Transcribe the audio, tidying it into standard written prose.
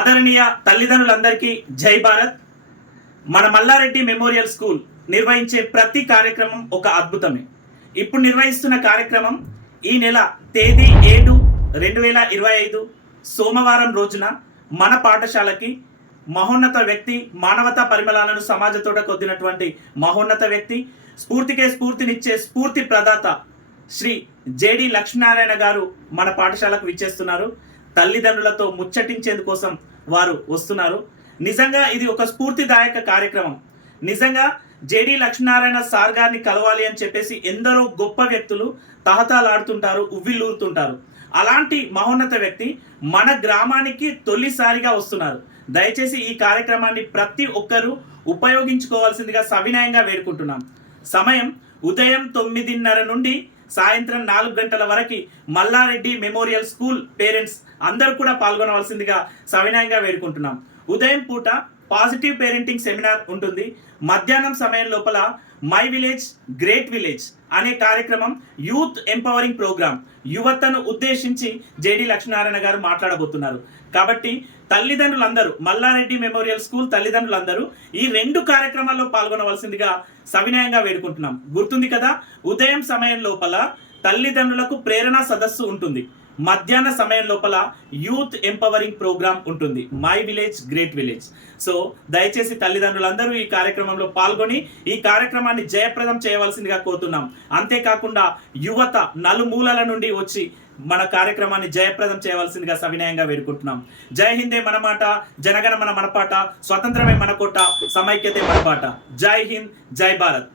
ఆదరణీయ తల్లిదండ్రులందరికీ జై భారత్. మన Mallareddy memorial school నిర్వహించే ప్రతి కార్యక్రమం ఒక అద్భుతమే. ఇప్పుడు నిర్వహిస్తున్న కార్యక్రమం ఈ నెల తేదీ 7/2025 సోమవారం రోజున మన పాఠశాలకి మహోన్నత వ్యక్తి, మానవతా పరిమళాలను సమాజతోట కొద్దినటువంటి మహోన్నత వ్యక్తి, స్ఫూర్తికే స్ఫూర్తినిచ్చే స్ఫూర్తి ప్రదాత శ్రీ జేడి లక్ష్మీనారాయణ గారు మన పాఠశాలకు విచ్చేస్తున్నారు. తల్లిదండ్రులతో ముచ్చటించేందుకోసం వారు వస్తున్నారు. నిజంగా ఇది ఒక స్ఫూర్తిదాయక కార్యక్రమం. నిజంగా జేడి లక్ష్మీనారాయణ సార్ గారిని కలవాలి అని చెప్పేసి ఎందరో గొప్ప వ్యక్తులు తహతాలాడుతుంటారు, ఉవ్విల్లూరుతుంటారు. అలాంటి మహోన్నత వ్యక్తి మన గ్రామానికి తొలిసారిగా వస్తున్నారు. దయచేసి ఈ కార్యక్రమాన్ని ప్రతి ఒక్కరూ ఉపయోగించుకోవాల్సిందిగా సవినయంగా వేడుకుంటున్నాం. సమయం ఉదయం 9:30 నుండి సాయంత్రం 4 గంటల వరకు మల్లారెడ్డి మెమోరియల్ స్కూల్ పేరెంట్స్ అందరూ కూడా పాల్గొనవలసిందిగా సవినయంగా వేడుకుంటున్నాం. ఉదయం పూట పాజిటివ్ పేరెంటింగ్ సెమినార్ ఉంటుంది. మధ్యాహ్నం సమయం లోపల మై విలేజ్ గ్రేట్ విలేజ్ అనే కార్యక్రమం, యూత్ ఎంపవరింగ్ ప్రోగ్రామ్, యువతను ఉద్దేశించి జేడి లక్ష్మీనారాయణ గారు మాట్లాడబోతున్నారు. కాబట్టి తల్లిదండ్రులందరూ, మల్లారెడ్డి మెమోరియల్ స్కూల్ తల్లిదండ్రులందరూ ఈ 2 కార్యక్రమాల్లో పాల్గొనవలసిందిగా సవినయంగా వేడుకుంటున్నాం. గుర్తుంది కదా, ఉదయం సమయం లోపల తల్లిదండ్రులకు ప్రేరణ సదస్సు ఉంటుంది. మధ్యాహ్న సమయం లోపల యూత్ ఎంపవరింగ్ ప్రోగ్రామ్ ఉంటుంది, my village great village. So దయచేసి తల్లిదండ్రులందరూ ఈ కార్యక్రమంలో పాల్గొని ఈ కార్యక్రమాన్ని జయప్రదం చేయవలసిందిగా కోరుతున్నాం. అంతేకాకుండా యువత నలుమూలల నుండి వచ్చి మన కార్యక్రమాన్ని జయప్రదం చేయవలసిందిగా సవినయంగా వేడుకుంటున్నాం. జై హిందే మన మాట, జనగణ మన పాట, స్వతంత్రమే మన కోట, సమైక్యతే మన పాట. జై హింద్, జై భారత్.